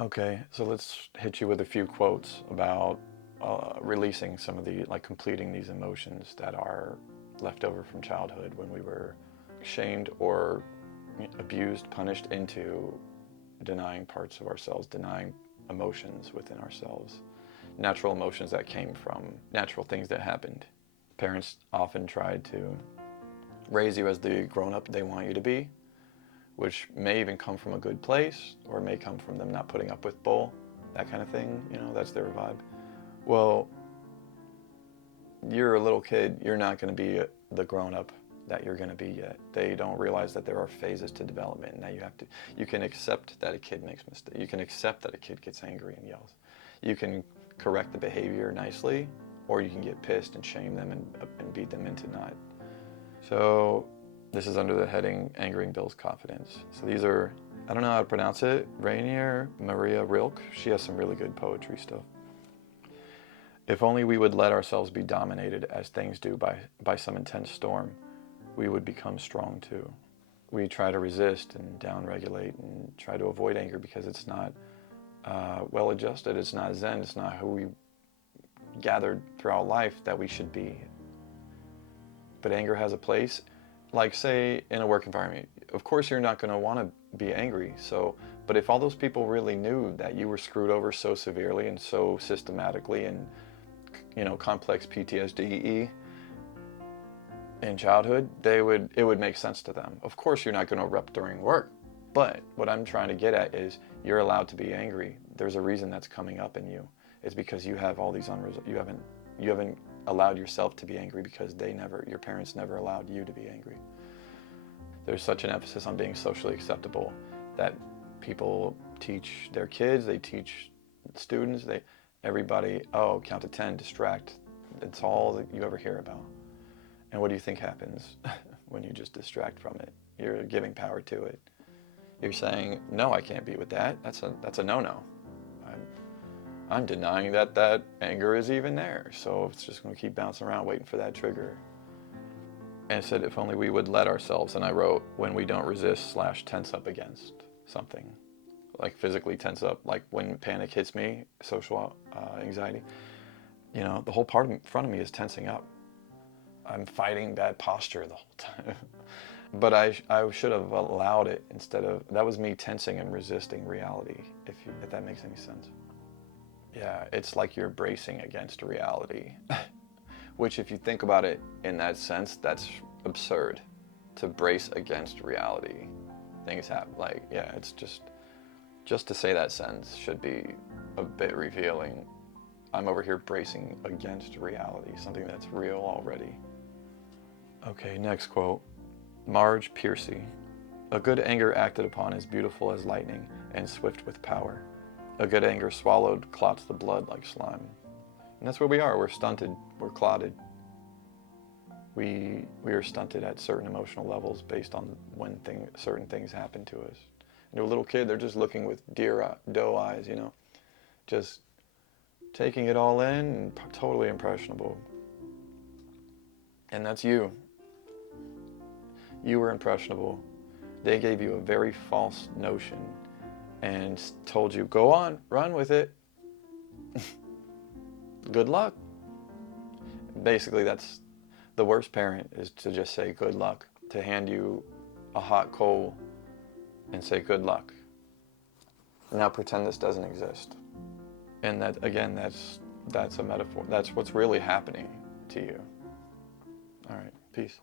Okay, so let's hit you with a few quotes about releasing some of the, completing these emotions that are left over from childhood when we were shamed or abused, punished into denying parts of ourselves, denying emotions within ourselves, natural emotions that came from natural things that happened. Parents often tried to raise you as the grown-up they want you to be, which may even come from a good place or may come from them not putting up with bull, that kind of thing, that's their vibe. Well, you're a little kid, you're not going to be the grown-up that you're going to be yet. They don't realize that there are phases to development, and that you can accept that a kid makes mistakes. You can accept that a kid gets angry and yells. You can correct the behavior nicely, or you can get pissed and shame them and beat them into not. So this is under the heading Angering Builds Confidence. So these are, I don't know how to pronounce it, Rainier Maria Rilke. She has some really good poetry stuff. If only we would let ourselves be dominated as things do by some intense storm, we would become strong too. We try to resist and downregulate and try to avoid anger because it's not well adjusted, it's not zen, it's not who we gathered throughout life that we should be. But anger has a place. Like say in a work environment, of course you're not going to want to be angry. But if all those people really knew that you were screwed over so severely and so systematically and complex PTSD in childhood, it would make sense to them. Of course you're not going to erupt during work, but what I'm trying to get at is you're allowed to be angry. There's a reason that's coming up in you. It's because you have all these you haven't allowed yourself to be angry because your parents never allowed you to be angry. There's such an emphasis on being socially acceptable that people teach their kids, they teach students, everybody, oh, count to 10, distract. It's all that you ever hear about. And what do you think happens when you just distract from it? You're giving power to it. You're saying, no, I can't be with that. That's a no-no. I'm denying that anger is even there. So it's just going to keep bouncing around waiting for that trigger. And it said, if only we would let ourselves, and I wrote, when we don't resist / tense up against something. Like physically tense up, like when panic hits me, social anxiety, the whole part in front of me is tensing up. I'm fighting bad posture the whole time. But I should have allowed it instead of, that was me tensing and resisting reality, if that makes any sense. Yeah, it's like you're bracing against reality, which if you think about it in that sense, that's absurd, to brace against reality. Things happen, it's just to say that sentence should be a bit revealing. I'm over here bracing against reality, something that's real already. Okay, next quote. Marge Piercy. A good anger acted upon is beautiful as lightning and swift with power. A good anger swallowed clots the blood like slime. And that's where we are. We're stunted. We're clotted. We are stunted at certain emotional levels based on when certain things happen to us. And to a little kid, they're just looking with doe eyes, just taking it all in and totally impressionable. And that's you. You were impressionable. They gave you a very false notion and told you, go on, run with it. Good luck. Basically, that's the worst parent, is to just say good luck, to hand you a hot coal and say good luck. Now pretend this doesn't exist. And that, again, that's a metaphor. That's what's really happening to you. All right, peace.